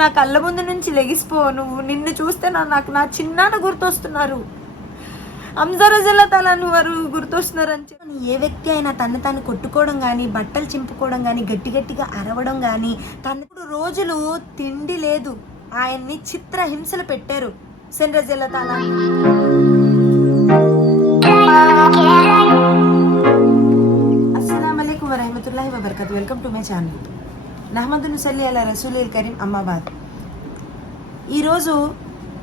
నా కళ్ళ ముందు నుంచి లెగిసిపో, నిన్ను చూస్తే నాకు నా చిన్నాన్న గుర్తొస్తున్నారు, హంజా రజల్లాహు తఆలా అన్హు వారు గుర్తొస్తున్నారని చెప్పి ఏ వ్యక్తి అయినా తను తాను కొట్టుకోవడం కానీ, బట్టలు చింపుకోవడం కానీ, గట్టి గట్టిగా అరవడం కానీ, తను రోజులు తిండి లేదు, ఆయన్ని చిత్ర హింసలు పెట్టారు హుస్సేన్ రజల్లాహు తఆలా. అస్సలాము అలైకుం వరహ్మతుల్లాహి వబరకాతుహు. Welcome to my channel. నహ్మదు నుసల్లి అలా రసూలిల్ కరీం అమ్మాబాద్. ఈరోజు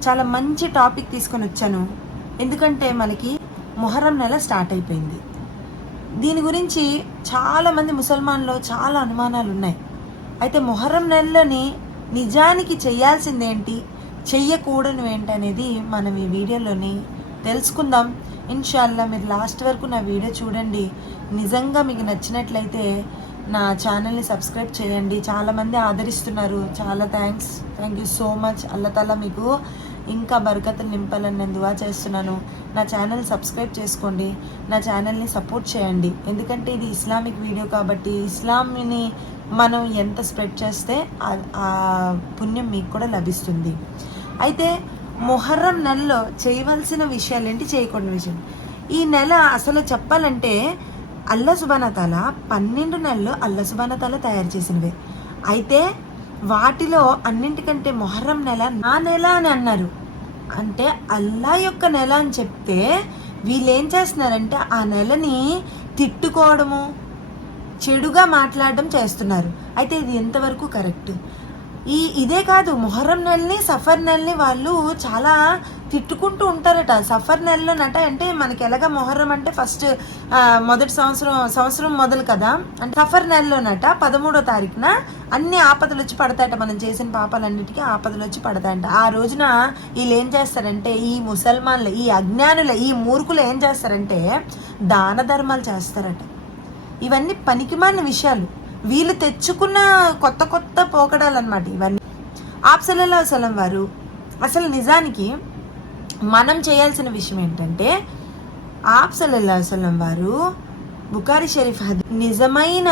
చాలా మంచి టాపిక్ తీసుకొని వచ్చాను. ఎందుకంటే మనకి మొహర్రం నెల స్టార్ట్ అయిపోయింది. దీని గురించి చాలామంది ముసల్మాన్లో చాలా అనుమానాలు ఉన్నాయి. అయితే మొహర్రం నెలని నిజానికి చేయాల్సిందేంటి, చెయ్యకూడదు ఏంటి అనేది మనం ఈ వీడియోలోని తెలుసుకుందాం. ఇన్షాల్లా మీరు లాస్ట్ వరకు నా వీడియో చూడండి. నిజంగా మీకు నచ్చినట్లయితే నా ఛానల్ని సబ్స్క్రైబ్ చేయండి. చాలామంది ఆదరిస్తున్నారు, చాలా థ్యాంక్ యూ సో మచ్. అల్లా తాలా మీకు ఇంకా బరకతులు నింపాలని నేను దువా చేస్తున్నాను. నా ఛానల్ సబ్స్క్రైబ్ చేసుకోండి, నా ఛానల్ని సపోర్ట్ చేయండి. ఎందుకంటే ఇది ఇస్లామిక్ వీడియో కాబట్టి ఇస్లాంని మనం ఎంత స్ప్రెడ్ చేస్తే ఆ పుణ్యం మీకు కూడా లభిస్తుంది. అయితే మొహర్రం నెలలో చేయవలసిన విషయాలు ఏంటి, చేయకూడని విషయం. ఈ నెల అసలు చెప్పాలంటే అల్లా సుబ్హానహు వ తఆలా 12 నెలలు అల్లా సుబ్హానహు వ తఆలా తయారు చేసినవే. అయితే వాటిలో అన్నింటికంటే మొహర్రం నెల నా నెల అని అన్నారు. అంటే అల్లా యొక్క నెల అని చెప్తే వీళ్ళు ఏం చేస్తున్నారంటే ఆ నెలని తిట్టుకోవడము, చెడుగా మాట్లాడడం చేస్తున్నారు. అయితే ఇది ఎంతవరకు కరెక్ట్? ఇదే కాదు, మొహర్రం నెలని సఫర్ నెలని వాళ్ళు చాలా తిట్టుకుంటూ ఉంటారట. సఫర్ నెలలోనట అంటే మనకి ఎలాగ మొహర్రం అంటే ఫస్ట్ మొదటి సంవత్సరం మొదలు కదా, అంటే సఫర్ నెలలోనట 13వ తారీఖున అన్ని ఆపదలు వచ్చి పడతాయట. మనం చేసిన పాపాలన్నిటికీ ఆపదలు వచ్చి పడతాయంట. ఆ రోజున వీళ్ళు ఏం చేస్తారంటే, ఈ ముసల్మాన్లు, ఈ అజ్ఞానులు, ఈ మూర్ఖులు ఏం చేస్తారంటే దాన ధర్మాలు చేస్తారట. ఇవన్నీ పనికిమాలిన విషయాలు, వీళ్ళు తెచ్చుకున్న కొత్త కొత్త పోకడాలు అన్నమాట ఇవన్నీ. ఆప్ సల్లల్లాహు అలైహి వసల్లం వారు అసలు నిజానికి మనం చేయాల్సిన విషయం ఏంటంటే, ఆప్ సల్లల్లాహు అలైహి వసల్లం వారు బుఖారీ షరీఫ్ నిజమైన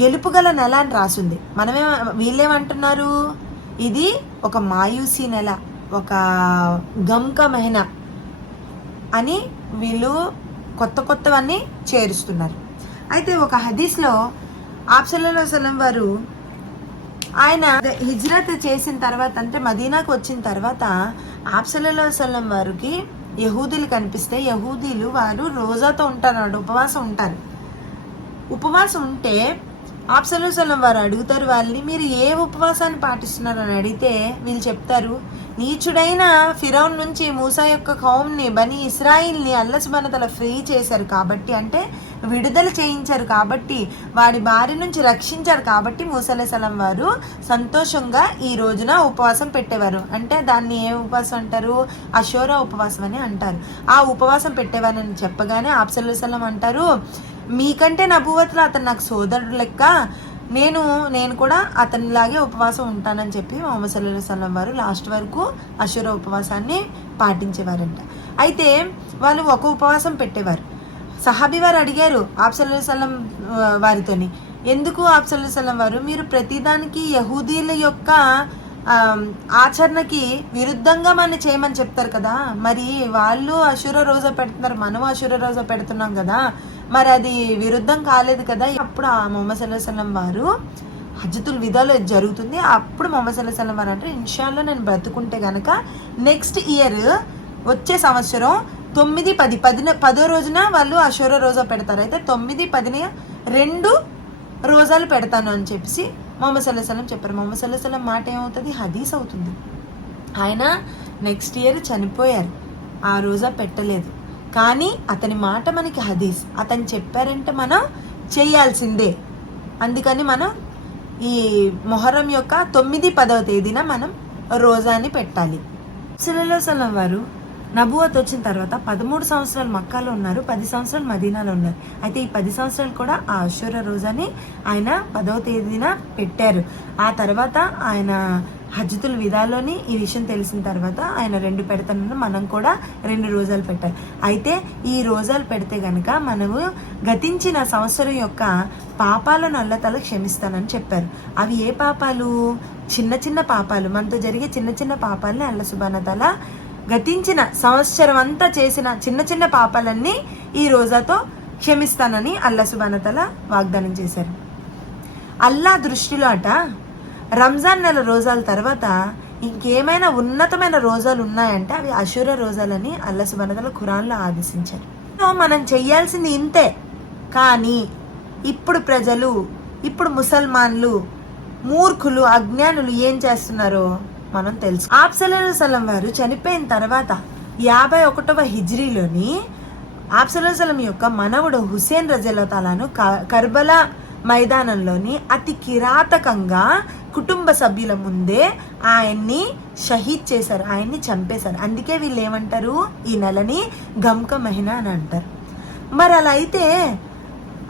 గెలుపు గల నెల అని రాసుంది. వీళ్ళేమంటున్నారు, ఇది ఒక మాయూసీ నెల, ఒక గమ్కా మహిన అని వీళ్ళు కొత్త కొత్తవన్నీ చేరుస్తున్నారు. అయితే ఒక హదీస్లో ఆప్ సల్లల్లాహు అలైహి వసల్లం వారు ఆయన హిజ్రత్ చేసిన తర్వాత, అంటే మదీనాకు వచ్చిన తర్వాత ఆప్ సల్లల్లాహు అలైహి వసల్లం వారికి యహూదీలు కనిపిస్తే, యహూదీలు వారు రోజాతో ఉంటారు అన్నమాట, ఉపవాసం ఉంటారు. ఉపవాసం ఉంటే ఆప్ సల్లల్లాహు అలైహి వసల్లం వారు అడుగుతారు వాళ్ళని, మీరు ఏ ఉపవాసాన్ని పాటిస్తున్నారు అని అడిగితే వీళ్ళు చెప్తారు, నీచుడైన ఫిరౌన్ నుంచి మూసా యొక్క కౌమ్ని, బనీ ఇస్రాయిల్ని అల్లా సుబ్హానహు వ తఆలా ఫ్రీ చేశారు కాబట్టి, అంటే విడుదల చేయించారు కాబట్టి, వాడి బారి నుంచి రక్షించారు కాబట్టి మూసా అలైహిస్సలాం వారు సంతోషంగా ఈ రోజున ఉపవాసం పెట్టేవారు. అంటే దాన్ని ఏ ఉపవాసం అంటారు, అషూరా ఉపవాసం అని అంటారు. ఆ ఉపవాసం పెట్టేవారని చెప్పగానే ఆప్ సల్లల్లాహు అలైహి వసల్లం అంటారు, మీకంటే నబువత్లో అతను నాకు సోదరుడు లెక్క, నేను కూడా అతనిలాగే ఉపవాసం ఉంటానని చెప్పి ముహమ్మద్ సల్లల్లాహు అలైహి వసల్లం వారు లాస్ట్ వరకు అషూరా ఉపవాసాన్ని పాటించేవారంట. అయితే వాళ్ళు ఒక ఉపవాసం పెట్టేవారు. సహాబీ వారు అడిగారు ఆప్ సల్లల్లాహు అలైహి వసల్లం వారితోని, ఎందుకు ఆప్ సల్లల్లాహు అలైహి వసల్లం వారు మీరు ప్రతిదానికి యహూదీల యొక్క ఆచరణకి విరుద్ధంగా మనం చేయమని చెప్తారు కదా, మరి వాళ్ళు అషూరా రోజా పెడుతున్నారు, మనం అషూరా రోజా పెడుతున్నాం కదా, మరి అది విరుద్ధం కాలేదు కదా. అప్పుడు ముహమ్మద్ సల్లల్లాహు అలైహి వసల్లం వారు హజ్జతుల్ విదాలో జరుగుతుంది. అప్పుడు ముహమ్మద్ సల్లల్లాహు అలైహి వసల్లం వారు అంటే, ఇన్షాల్లా నేను బ్రతుకుంటే కనుక నెక్స్ట్ ఇయర్ వచ్చే సంవత్సరం 9, 10 10వ రోజున వాళ్ళు అషూరా రోజా పెడతారు. అయితే 9, 10 2 రోజాలు పెడతాను అని చెప్పేసి ముహమ్మద్ సల్లల్లాహు అలైహి వసల్లం చెప్పారు. ముహమ్మద్ సల్లల్లాహు అలైహి వసల్లం మాట ఏమవుతుంది, హదీస్ అవుతుంది. ఆయన నెక్స్ట్ ఇయర్ చనిపోయారు, ఆ రోజా పెట్టలేదు. కానీ అతని మాట మనకి హదీస్, అతను చెప్పారంటే మనం చేయాల్సిందే. అందుకని మనం ఈ మొహర్రం యొక్క 9, 10వ తేదీన మనం రోజాని పెట్టాలి. సల్లల్లాహు అలైహి వసల్లం వారు నబువత్ వచ్చిన తర్వాత 13 సంవత్సరాలు మక్కాలో ఉన్నారు, 10 సంవత్సరాలు మదీనాలో ఉన్నారు. అయితే ఈ 10 సంవత్సరాలు కూడా ఆ అషూరా రోజాని ఆయన 10వ తేదీన పెట్టారు. ఆ తర్వాత ఆయన హజ్జతుల్ విదాలోని ఈ విషయం తెలిసిన తర్వాత ఆయన 2 పెడతానని మనం కూడా 2 రోజాలు పెట్టాలి. అయితే ఈ రోజాలు పెడితే గనక మనము గతించిన సంవత్సరం యొక్క పాపాలను అల్లతల క్షమిస్తానని చెప్పారు. అవి ఏ పాపాలు? చిన్న చిన్న పాపాలు, మనతో జరిగే చిన్న చిన్న పాపాలని అల్లా సుబ్హానహు వ తఆలా గతించిన సంవత్సరం అంతా చేసిన చిన్న చిన్న పాపాలన్నీ ఈ రోజాతో క్షమిస్తానని అల్లా సుబ్హానహు వ తఆలా వాగ్దానం చేశారు. అల్లా దృష్టిలో రంజాన్ నెల రోజాల తర్వాత ఇంకేమైనా ఉన్నతమైన రోజాలు ఉన్నాయంటే అవి అషూరా రోజాలని అల్లా సుబ్హానహు వ తఆలా ఖురాన్లో ఆదేశించారు. మనం చెయ్యాల్సింది ఇంతే. కానీ ఇప్పుడు ముసల్మాన్లు మూర్ఖులు, అజ్ఞానులు ఏం చేస్తున్నారో మనం తెలుసు. ఆప్ సల్లల్లాహు అలైహి వసల్లం వారు చనిపోయిన తర్వాత 51వ హిజ్రీలోని ఆప్ సల్లల్లాహు అలైహి వసల్లం యొక్క మనవడు హుసేన్ రజియల్లాహు తాలాను కర్బలా మైదానంలోని అతి కిరాతకంగా కుటుంబ సభ్యుల ముందే ఆయన్ని షహీద్ చేశారు, ఆయన్ని చంపేశారు. అందుకే వీళ్ళు ఏమంటారు, ఈ నెలని గమ్క మహినా అని అంటారు. మరి అలా అయితే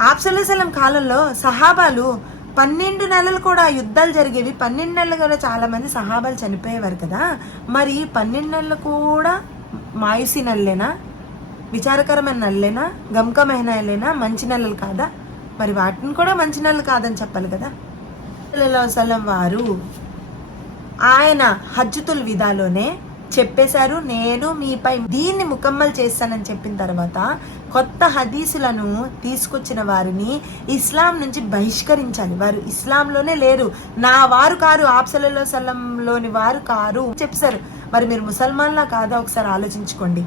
ఆప్ సల్లల్లాహు అలైహి వసల్లం కాలంలో సహాబాలు 12 నెలలు కూడా యుద్ధాలు జరిగేవి. 12 నెలలు కూడా చాలా మంది సహాబాలు చనిపోయేవారు కదా. మరి 12 నెలలు కూడా మాయుసి నెలలేనా, విచారకరమైన నెలలేనా, గమ్క మహినాలేనా, మంచి నెలలు కాదా? మరి వాటిని కూడా మంచి నెలలు కాదని చెప్పాలి కదా. సల్లల్లాహు అలైహి వసల్లం వారు ఆయన హజ్జతుల్ విదాలోనే చెప్పేశారు, నేను మీపై దీన్ని ముకమ్మల్ చేస్తానని చెప్పిన తర్వాత కొత్త హదీసులను తీసుకొచ్చిన వారిని ఇస్లాం నుంచి బహిష్కరించాలి. వారు ఇస్లాంలోనే లేరు, నా వారు కారు, ఆప్ సల్లల్లాహు అలైహి వసల్లంలోని వారు కారు చెప్పారు. మరి మీరు ముసల్మాన్లా కాదా ఒకసారి ఆలోచించుకోండి.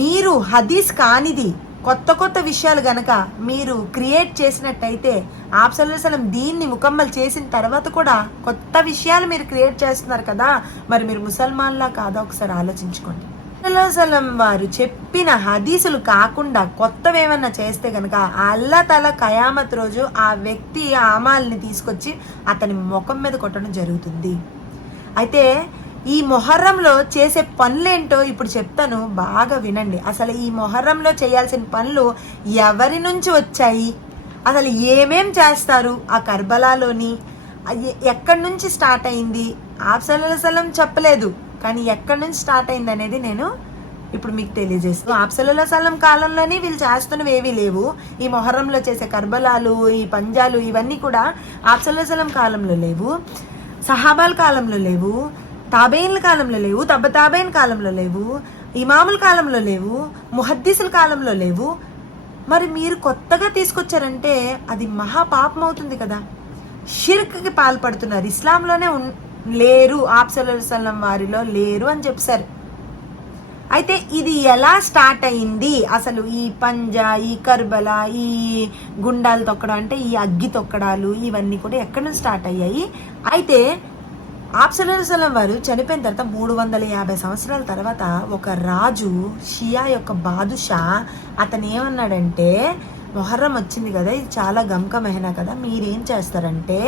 మీరు హదీస్ కానిది కొత్త విషయాలు గనక మీరు క్రియేట్ చేసినట్టయితే ఆప్ సల్లల్లాహు అలైహి వసల్లం దీన్ని ముకమ్మల్ చేసిన తర్వాత కూడా కొత్త విషయాలు మీరు క్రియేట్ చేస్తున్నారు కదా, మరి మీరు ముసల్మాన్లా కాదా ఒకసారి ఆలోచించుకోండి. సల్లల్లాహు అలైహి వసల్లం వారు చెప్పిన హదీసులు కాకుండా కొత్తవి ఏమన్నా చేస్తే కనుక అల్లా తఆలా ఖయామత్ రోజు ఆ వ్యక్తి ఆమాల్ని తీసుకొచ్చి అతని ముఖం మీద కొట్టడం జరుగుతుంది. అయితే ఈ మొహర్రంలో చేసే పనులేంటో ఇప్పుడు చెప్తాను, బాగా వినండి. అసలు ఈ మొహర్రంలో చేయాల్సిన పనులు ఎవరి నుంచి వచ్చాయి, అసలు ఏమేం చేస్తారు, ఆ కర్బలాలోని ఎక్కడి నుంచి స్టార్ట్ అయింది, ఆప్ సల్లల్లాహు అలైహి వసల్లం చెప్పలేదు కానీ ఎక్కడి నుంచి స్టార్ట్ అయింది అనేది నేను ఇప్పుడు మీకు తెలియజేస్తాను. ఆప్ సల్లల్లాహు అలైహి వసల్లం కాలంలోని వీళ్ళు చేస్తున్నవి ఏవీ లేవు. ఈ మొహర్రంలో చేసే కర్బలాలు, ఈ పంజాలు ఇవన్నీ కూడా ఆప్ సల్లల్లాహు అలైహి వసల్లం కాలంలో లేవు, సహాబాల కాలంలో లేవు, తాబేయిన్ల కాలంలో లేవు, తాబేయిన్ కాలంలో లేవు, ఇమాముల కాలంలో లేవు, ముహద్దీసుల కాలంలో లేవు. మరి మీరు కొత్తగా తీసుకొచ్చారంటే అది మహాపాపం అవుతుంది కదా. షిర్క్కి పాల్పడుతున్నారు. ఇస్లాంలోనే లేరు, ఆప్ సల్లల్లాహు అలైహి వసల్లం వారిలో లేరు అని చెప్పారు. అయితే ఇది ఎలా స్టార్ట్ అయింది అసలు? ఈ పంజా, ఈ కర్బలా, ఈ గుండాలు తొక్కడం అంటే ఈ అగ్గి తొక్కడాలు ఇవన్నీ కూడా ఎక్కడ నుంచి స్టార్ట్ అయ్యాయి? అయితే ఆప్ సల్లల్లాహు అలైహి వసల్లం వారు చనిపోయిన తర్వాత 350 సంవత్సరాల తర్వాత ఒక రాజు, షియా యొక్క బాదుషా, అతను ఏమన్నాడంటే, మొహర్రం వచ్చింది కదా, ఇది చాలా గమ్క మహినా కదా, మీరేం చేస్తారంటే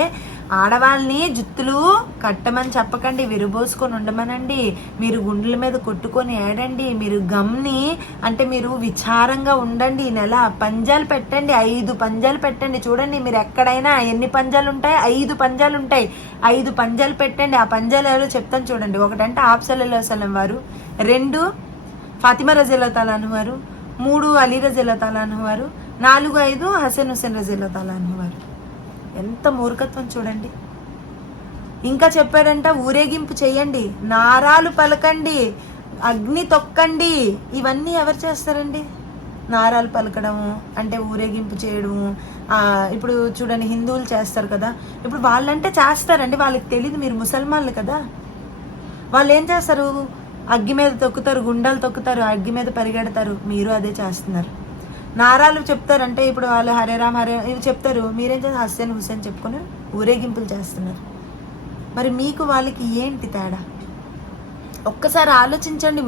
ఆడవాళ్ళని జుత్తులు కట్టమని చెప్పకండి, విరుబోసుకొని ఉండమనండి, మీరు గుండెల మీద కొట్టుకొని ఏడండి, మీరు గమ్ని అంటే మీరు విచారంగా ఉండండి, ఈ నెల పంజాలు పెట్టండి, 5 పంజాలు పెట్టండి. చూడండి మీరు ఎక్కడైనా ఎన్ని పంజాలు ఉంటాయి, 5 పంజాలు ఉంటాయి, 5 పంజాలు పెట్టండి. ఆ పంజాలు ఎవరో చెప్తాను చూడండి. ఒకటంటే ఆప్ సల్లల్లాహు అలైహి వసల్లం వారు, 2 ఫాతిమా రజియల్లాహు తాలా అన్హు వారు, 3 అలీ రజియల్లాహు తాలా అన్హు వారు, 4, 5 హసన్ హుసేన్ రజియల్లాహు తాలా అన్హు వారు. ఎంత మూర్ఖత్వం చూడండి. ఇంకా చెప్పాడంట, ఊరేగింపు చేయండి, నారాలు పలకండి, అగ్ని తొక్కండి. ఇవన్నీ ఎవరు చేస్తారండి? నారాలు పలకడము అంటే ఊరేగింపు చేయడము. ఇప్పుడు చూడండి హిందువులు చేస్తారు కదా, ఇప్పుడు వాళ్ళంటే చేస్తారండి, వాళ్ళకి తెలియదు మీరు ముసల్మాన్లు కదా. వాళ్ళు ఏం చేస్తారు, అగ్గి మీద తొక్కుతారు, గుండాలు తొక్కుతారు, అగ్గి మీద పరిగెడతారు. మీరు అదే చేస్తున్నారు. నారాలు చెప్తారంటే ఇప్పుడు వాళ్ళు హరే రామ్ హరే ఇవి చెప్తారు, మీరేం చేస్తారు, హస్సేన్ హుస్సేన్ చెప్పుకొని ఊరేగింపులు చేస్తున్నారు. మరి మీకు వాళ్ళకి ఏంటి తేడా? ఒక్కసారి ఆలోచించండి.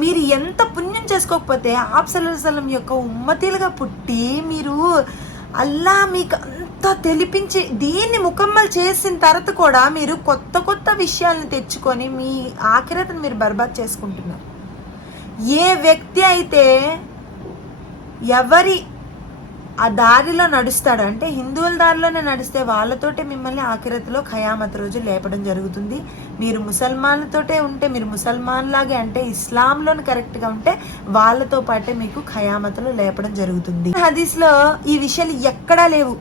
మీరు ఎంత పుణ్యం చేసుకోకపోతే ఆప్ సల్లల్లాహు అలైహి వసల్లం యొక్క ఉమ్మతీలుగా పుట్టి మీరు అల్లా మీకు అంతా తెలిపించి దీన్ని ముకమ్మల్ చేసిన తర్వాత కూడా మీరు కొత్త విషయాలను తెచ్చుకొని మీ ఆఖిరతను మీరు బర్బాద్ చేసుకుంటున్నారు. ఏ వ్యక్తి అయితే ఎవరి ఆ దారిలో నడుస్తాడు, అంటే హిందువుల దారిలోనే నడిస్తే వాళ్ళతోటే మిమ్మల్ని ఆఖిరత్లో ఖయామత్ రోజు లేపడం జరుగుతుంది. మీరు ముసల్మాన్లతోటే ఉంటే మీరు ముసల్మాన్లాగే, అంటే ఇస్లాంలోని కరెక్ట్గా ఉంటే వాళ్ళతో పాటే మీకు ఖయామత్లో లేపడం జరుగుతుంది. హదీస్లో ఈ విషయాలు ఎక్కడా లేవు.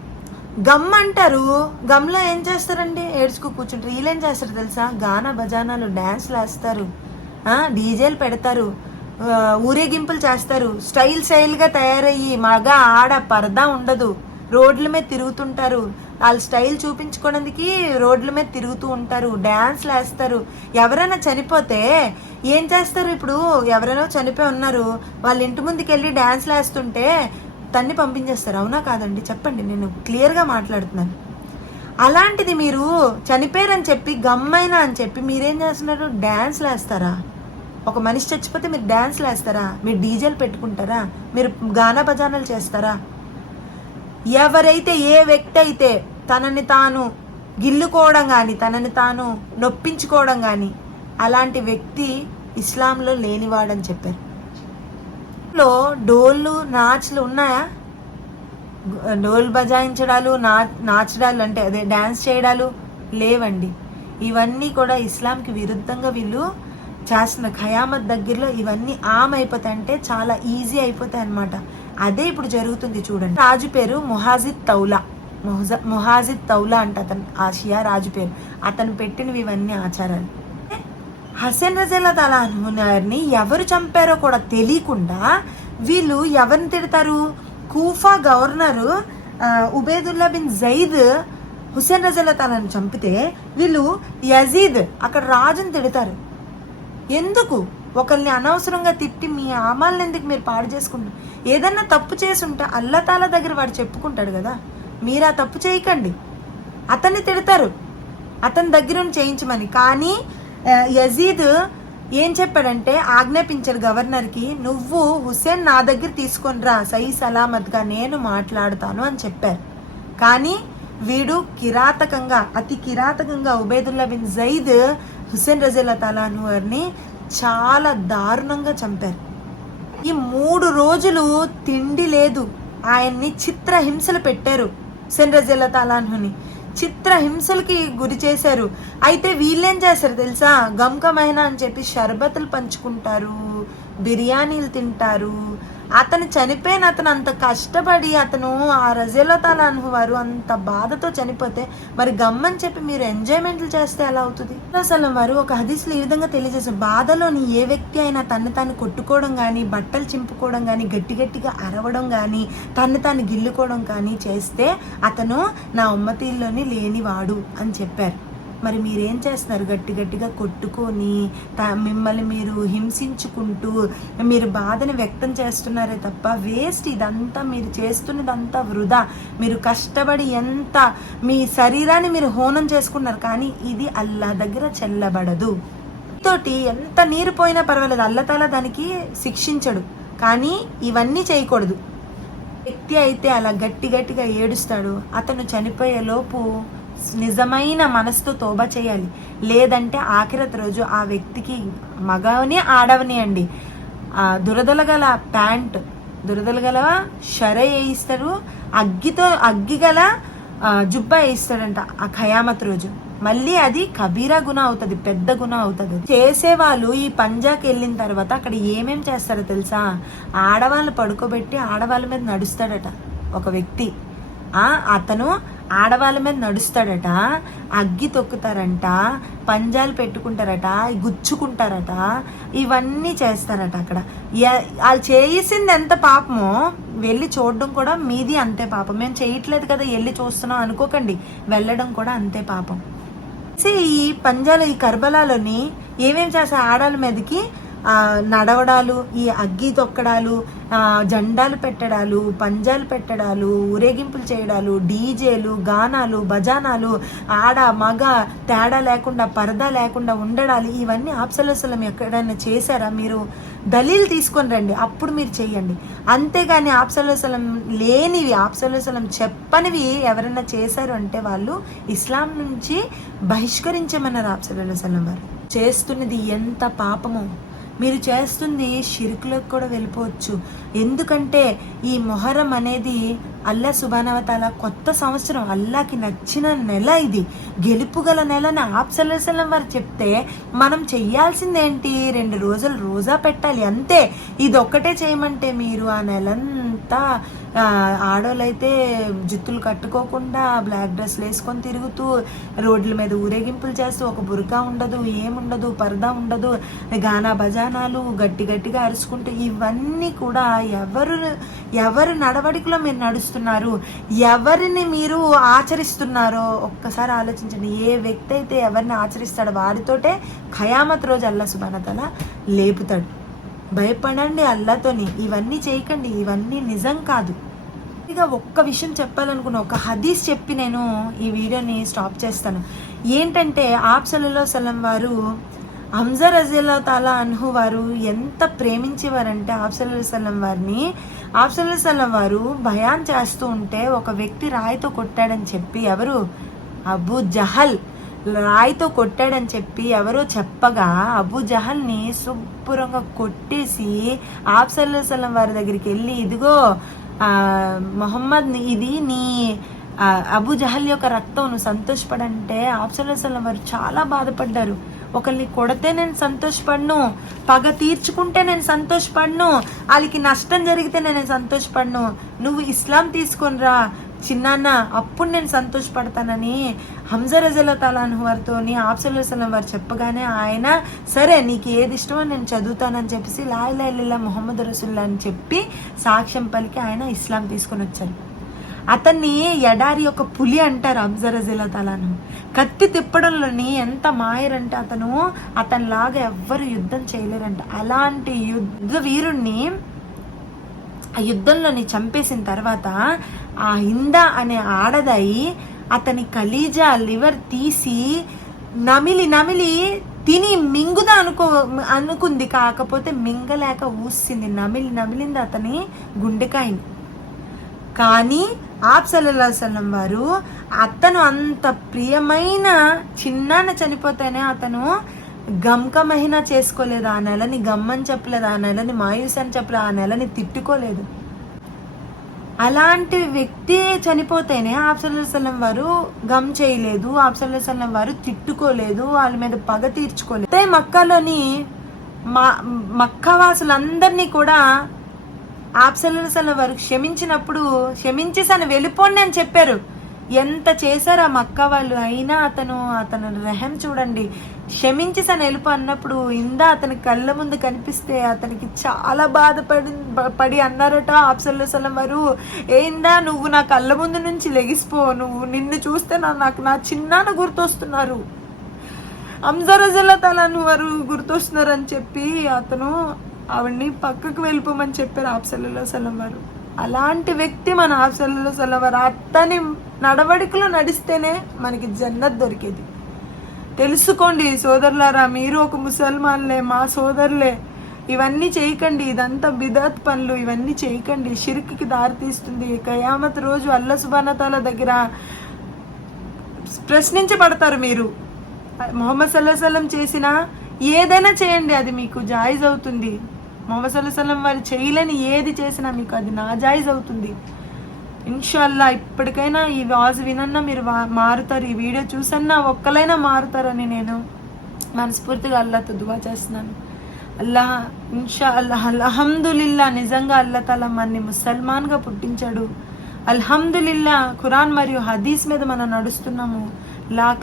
గమ్ అంటారు, గమ్లో ఏం చేస్తారండి? ఏడ్చుకు కూర్చుంటారు. వీళ్ళేం చేస్తారు తెలుసా? గానా బజానాలు, డ్యాన్స్లు వేస్తారు, డీజేలు పెడతారు, ఊరేగింపులు చేస్తారు, స్టైల్గా తయారయ్యి మగ ఆడ పరదా ఉండదు, రోడ్ల మీద తిరుగుతుంటారు. వాళ్ళు స్టైల్ చూపించుకోవడానికి రోడ్ల మీద తిరుగుతూ ఉంటారు, డ్యాన్స్లు వేస్తారు. ఎవరైనా చనిపోతే ఏం చేస్తారు? ఇప్పుడు ఎవరైనా చనిపోయి ఉన్నారు, వాళ్ళ ఇంటి ముందుకు వెళ్ళి డ్యాన్స్లు వేస్తుంటే తన్ని పంపించేస్తారు. అవునా కాదండి? చెప్పండి, నేను క్లియర్గా మాట్లాడుతున్నాను. అలాంటిది మీరు చనిపోయారని చెప్పి గమ్మైనా అని చెప్పి మీరేం చేస్తున్నారు? డ్యాన్స్లు వేస్తారా? ఒక మనిషి చచ్చిపోతే మీరు డ్యాన్స్లు వేస్తారా? మీరు డీజేలు పెట్టుకుంటారా? మీరు గానా బజానాలు చేస్తారా? ఎవరైతే, ఏ వ్యక్తి అయితే తనని తాను గిల్లుకోవడం కానీ తనని తాను నొప్పించుకోవడం కానీ అలాంటి వ్యక్తి ఇస్లాంలో లేనివాడని చెప్పారు. లో డోళ్ళు నాచులు ఉన్నాయా? డోల్ బజాయించడాలు, నాచడాలు అంటే అదే డ్యాన్స్ చేయడాలు లేవండి. ఇవన్నీ కూడా ఇస్లాంకి విరుద్ధంగా వీళ్ళు చేస్తున్న. ఖయామత్ దగ్గరలో ఇవన్నీ ఆమ్ అయిపోతాయి, అంటే చాలా ఈజీ అయిపోతాయి అన్నమాట. అదే ఇప్పుడు జరుగుతుంది చూడండి. రాజు పేరు ముహాజిద్ తౌలా అంటే అతను ఆసియా రాజు పేరు. అతను పెట్టినవి ఇవన్నీ ఆచారాలు. హసన్ రజల్లాహు తఆలా అన్హుని ఎవరు చంపారో కూడా తెలియకుండా వీళ్ళు ఎవరిని తిడతారు? Kufa governor Ubaidullah bin Zaid Hussain రజల్లాహు తఆలాను చంపితే వీళ్ళు యజీద్ అక్కడ రాజుని తిడతారు. ఎందుకు? ఒకరిని అనవసరంగా తిట్టి మీ ఆమాలను ఎందుకు మీరు పాడు చేసుకుంటారు? ఏదన్నా తప్పు చేసి ఉంటే అల్లా తాలా దగ్గర వాడు చెప్పుకుంటాడు కదా. మీరు ఆ తప్పు చేయకండి. అతన్ని తిడతారు అతని దగ్గర చేయించమని. కానీ యజీద్ ఏం చెప్పాడంటే ఆజ్ఞాపించాడు గవర్నర్కి, నువ్వు హుసేన్ నా దగ్గర తీసుకొని రా సహీ సలామత్గా, నేను మాట్లాడుతాను అని చెప్పారు. కానీ వీడు అతి కిరాతకంగా ఉబైదుల్లా బిన్ జైద్ హుసేన్ రజల్లాహు తఆలా అన్హుని చాలా దారుణంగా చంపారు. ఈ 3 రోజులు తిండి లేదు, ఆయన్ని చిత్రహింసలు పెట్టారు. హుసేన్ రజల్లాహు తఆలా అన్హుని చిత్రహింసలకి గురి చేశారు. అయితే వీళ్ళేం చేశారు తెలుసా? గమ్కమైనా అని చెప్పి షర్బతులు పంచుకుంటారు, బిర్యానీలు తింటారు. అతను చనిపోయిన అతను అంత కష్టపడి అతను ఆ రజల్లాహు తఆలా అన్హు వారు అంత బాధతో చనిపోతే మరి గమ్మని చెప్పి మీరు ఎంజాయ్మెంట్లు చేస్తే ఎలా అవుతుంది? అసలు వారు ఒక హదీస్లో ఈ విధంగా తెలియజేశారు, బాధలోని ఏ వ్యక్తి అయినా తను తాను కొట్టుకోవడం కానీ, బట్టలు చింపుకోవడం కానీ, గట్టిగా అరవడం కానీ, తను తాను గిల్లుకోవడం కానీ చేస్తే అతను నా ఉమ్మతీల్లోని లేనివాడు అని చెప్పారు. మరి మీరేం చేస్తున్నారు? గట్టిగా కొట్టుకొని మిమ్మల్ని మీరు హింసించుకుంటూ మీరు బాధను వ్యక్తం చేస్తున్నారే తప్ప వేస్ట్. ఇదంతా మీరు చేస్తున్నదంతా వృధా. మీరు కష్టపడి ఎంత మీ శరీరాన్ని మీరు హోనం చేసుకున్నారు, కానీ ఇది అల్లా దగ్గర చెల్లబడదు. తోటి ఎంత నీరు పోయినా పర్వాలేదు, అల్లా తాలా దానికి శిక్షించడు. కానీ ఇవన్నీ చేయకూడదు. వ్యక్తి అయితే అలా గట్టిగా ఏడుస్తాడు, అతను చనిపోయే లోపు నిజమైన మనసుతో తోబా చేయాలి. లేదంటే ఆఖిరత్ రోజు ఆ వ్యక్తికి మగవని ఆడవని అండి దురదలగల ప్యాంట్, దురదలగల షర వేయిస్తారు, అగ్గిగల జుబ్బా వేయిస్తాడంట ఆ ఖయామత్ రోజు. మళ్ళీ అది కబీరా గుణ అవుతుంది, పెద్ద గుణ అవుతుంది. చేసేవాళ్ళు ఈ పంజాకి వెళ్ళిన తర్వాత అక్కడ ఏమేం చేస్తారో తెలుసా? ఆడవాళ్ళు పడుకోబెట్టి ఆడవాళ్ళ మీద నడుస్తాడట ఒక వ్యక్తి. అతను ఆడవాళ్ళ మీద నడుస్తాడట, అగ్గి తొక్కుతారంట, పంజాలు పెట్టుకుంటారట, గుచ్చుకుంటారట, ఇవన్నీ చేస్తారట. అక్కడ వాళ్ళు చేసింది ఎంత పాపమో వెళ్ళి చూడడం కూడా మీది అంతే పాపం. మేము చేయట్లేదు కదా వెళ్ళి చూస్తున్నాం అనుకోకండి, వెళ్ళడం కూడా అంతే పాపం. ఈ పంజాలు ఈ కర్బలాలోని ఏమేమి చేస్తారు? ఆడాల మీదకి నడవడాలు, ఈ అగ్గి తొక్కడాలు, జెండాలు పెట్టడాలు, పంజాలు పెట్టడాలు, ఊరేగింపులు చేయడాలు, డీజేలు, గానాలు, బజానాలు, ఆడ మగ తేడా లేకుండా పరదా లేకుండా ఉండడాలు, ఇవన్నీ ఆప్సలసలం ఎక్కడైనా చేశారా? మీరు దలీల్ తీసుకొని రండి, అప్పుడు మీరు చెయ్యండి. అంతేగాని ఆప్సలసలం లేనివి, ఆప్సలసలం చెప్పనివి ఎవరైనా చేశారు అంటే వాళ్ళు ఇస్లాం నుంచి బహిష్కరించమన్నారు ఆప్సలసలం వారు. చేస్తున్నది ఎంత పాపమో. మీరు చేస్తుంది షిర్కులకు కూడా వెళ్ళిపోవచ్చు. ఎందుకంటే ఈ మొహరం అనేది అల్లా సుబ్హానహు వ తఆలా కొత్త సంవత్సరం, అల్లాకి నచ్చిన నెల, ఇది గెలుపు గల నెలని ఆప్ సల్లల్లాహు అలైహి వసల్లం వారు చెప్తే మనం చెయ్యాల్సిందేంటి? 2 రోజులు రోజా పెట్టాలి అంతే. ఇది ఒక్కటే చేయమంటే మీరు ఆ నెలంతా ఆడోళ్ళైతే జుత్తులు కట్టుకోకుండా బ్లాక్ డ్రెస్లు వేసుకొని తిరుగుతూ రోడ్ల మీద ఊరేగింపులు చేస్తూ, ఒక బురకా ఉండదు, ఏముండదు, పరదా ఉండదు, గానా బజానాలు గట్టిగా అరుచుకుంటూ, ఇవన్నీ కూడా ఎవరు నడవడికలో మీరు నడుస్తున్నారు, ఎవరిని మీరు ఆచరిస్తున్నారో ఒక్కసారి ఆలోచించండి. ఏ వ్యక్తి అయితే ఎవరిని ఆచరిస్తాడో వారితోటే ఖయామత్ రోజు అల్లా సుబ్హానహు వ తఆలా లేపుతాడు. భయపడండి అల్లాతోని. ఇవన్నీ చేయకండి, ఇవన్నీ నిజం కాదు. ఇక ఒక్క విషయం చెప్పాలనుకున్న, ఒక హదీస్ చెప్పి నేను ఈ వీడియోని స్టాప్ చేస్తాను. ఏంటంటే ఆప్ సల్లల్లాహు అలైహి వసల్లం వారు హంజా రజియల్లాహు తఆలా అన్హు వారు ఎంత ప్రేమించేవారంటే ఆప్ సల్లల్లాహు అలైహి వసల్లం వారిని, ఆప్ సల్లల్లాహు అలైహి వసల్లం వారు బయాన్ చేస్తూ ఉంటే ఒక వ్యక్తి రాయితో కొట్టాడని చెప్పి, ఎవరు? అబూ జహల్ రాయితో కొట్టాడని చెప్పి ఎవరో చెప్పగా అబూ జహల్ని శుభ్రంగా కొట్టేసి ఆప్ సల్లల్లాహు అలైహి వసల్లం వారి దగ్గరికి వెళ్ళి, ఇదిగో మొహమ్మద్, ఇది నీ అబూ జహల్ యొక్క రక్తం, నువ్వు సంతోషపడంటే ఆప్ సల్లల్లాహు అలైహి వసల్లం వారు చాలా బాధపడ్డారు. ఒకరిని కొడితే నేను సంతోషపడను, పగ తీర్చుకుంటే నేను సంతోషపడను, వాళ్ళకి నష్టం జరిగితే నేను సంతోషపడను, నువ్వు ఇస్లాం తీసుకొనిరా చిన్నాన్న, అప్పుడు నేను సంతోషపడతానని హంజా రజియల్లాహు తఆలా అన్హు వారితో ఆప్ సల్లల్లాహు అలైహి వసల్లం వారు చెప్పగానే ఆయన, సరే నీకు ఏది ఇష్టమో నేను చదువుతానని చెప్పేసి లా ఇలాహా ఇల్లల్లాహ్ ముహమ్మద్ రసూలుల్లాహ్ అని చెప్పి సాక్ష్యం పలికి ఆయన ఇస్లాం తీసుకొని వచ్చారు. అతన్ని ఎడారి యొక్క పులి అంటారు హంజా రజియల్లాహు తఆలా అన్హు. కత్తి తిప్పడంలోని ఎంత మాయరంటే అతనిలాగా ఎవ్వరు యుద్ధం చేయలేరంట. అలాంటి యుద్ధ వీరుణ్ణి ఆ యుద్ధంలోని చంపేసిన తర్వాత ఆ హిందా అనే ఆడదాయి అతని కలీజా లివర్ తీసి నమిలి తిని మింగుదా అనుకుంది, కాకపోతే మింగలేక ఊసింది, నమిలింది అతని గుండెకాయని. కానీ ఆప్ సల్లల్లాహు అలైహి వసల్లం వారు అతను అంత ప్రియమైన చిన్నాన్న చనిపోతేనే అతను గమ్కమహినా చేసుకోలేదు, ఆ నెలని గమ్మని చెప్పలేదు, ఆ నెలని మాయూస్ అని చెప్పలేదు, ఆ నెలని తిట్టుకోలేదు. అలాంటి వ్యక్తి చనిపోతేనే ఆప్ సల్లల్లాహు అలైహి వసల్లం వారు గమ్ చేయలేదు, ఆప్ సల్లల్లాహు అలైహి వసల్లం వారు తిట్టుకోలేదు, వాళ్ళ మీద పగ తీర్చుకోలేదు. అదే మక్కాలోని మక్కావాసులందరినీ కూడా ఆప్ సల్లల్లాహు అలైహి వసల్లం వారు క్షమించినప్పుడు క్షమించేసాను వెళ్ళిపోండి అని చెప్పారు. ఎంత చేశారు ఆ మక్కా వాళ్ళు, అయినా అతను రెహం చూడండి, క్షమించేసాను వెళ్ళిపో అన్నప్పుడు ఇందా అతని కళ్ళ ముందు కనిపిస్తే అతనికి చాలా బాధపడి అన్నారట ఆప్ సల్లల్లాహు అలైహి వసల్లం వారు, ఏందా నువ్వు నా కళ్ళ ముందు నుంచి లెగిసిపో, నిన్ను చూస్తే నాకు నా చిన్నాన్న గుర్తొస్తున్నారు, హంజా రజియల్లాహు తఆలా అన్హు వారు గుర్తొస్తున్నారు అని చెప్పి అతను ఆవిడ్ని పక్కకు వెళ్ళిపోమని చెప్పారు ఆప్ సల్లల్లాహు అలైహి వసల్లం వారు. అలాంటి వ్యక్తి మన ఆప్ సల్లల్లాహు అలైహి వసల్లం వారు. అతని నడవడికలో నడిస్తేనే మనకి జన్నత్ దొరికేది. తెలుసుకోండి సోదరులారా, మీరు ఒక ముసల్మాన్లే, మా సోదరులే. ఇవన్నీ చేయకండి, ఇదంతా బిదాత్ పనులు, ఇవన్నీ చేయకండి, షిర్క్కి దారితీస్తుంది. ఖయామత్ రోజు అల్లాహ్ సుబ్హానహు వ తఆలా దగ్గర ప్రశ్నించబడతారు. మీరు ముహమ్మద్ సల్లల్లాహు అలైహి వసల్లం చేసిన ఏదైనా చేయండి, అది మీకు జాయిజ్ అవుతుంది. ముహమ్మద్ సల్లల్లాహు అలైహి వసల్లం వారు చేయలేని ఏది చేసినా మీకు అది నాజాయిజ్ అవుతుంది. ఇన్షాల్లా ఇప్పటికైనా ఈ వాజ్ వినన్నా మీరు మారుతారు, ఈ వీడియో చూసన్నా ఒక్కలైనా మారుతారని నేను మనస్ఫూర్తిగా అల్లాహ్తో దువా చేస్తున్నాను. అల్లాహ్ ఇన్షా అల్లాహ్ అల్హమ్దులిల్లా, నిజంగా అల్లాహ్ తాలా మనని ముసల్మాన్గా పుట్టించాడు. అల్హమ్దులిల్లా, ఖురాన్ మరియు హదీస్ మీద మనం నడుస్తున్నాము.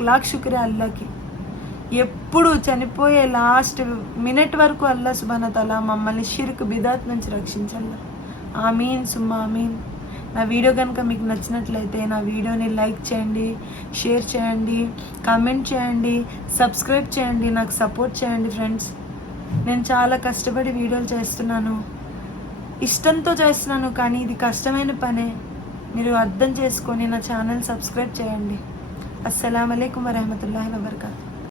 లాక్ శుక్రియా అల్లాహ్కి. ఎప్పుడు చనిపోయే లాస్ట్ మినిట్ వరకు అల్లాహ్ సుబ్హానహు వ తఆలా మమ్మల్ని షిర్క్ బిదాత్ నుంచి రక్షించాలి. ఆమీన్ సుమ్మా ఆమీన్. నా వీడియో కనుక మీకు నచ్చినట్లయితే నా వీడియోని లైక్ చేయండి, షేర్ చేయండి, కామెంట్ చేయండి, సబ్స్క్రైబ్ చేయండి, నాకు సపోర్ట్ చేయండి ఫ్రెండ్స్. నేను చాలా కష్టపడి వీడియోలు చేస్తున్నాను, ఇష్టంతో చేస్తున్నాను, కానీ ఇది కష్టమైన పనే. మీరు అర్థం చేసుకొని నా ఛానల్ సబ్స్క్రైబ్ చేయండి. అస్సలాము అలైకుం వరహమతుల్లాహి వబర్కాతుహు.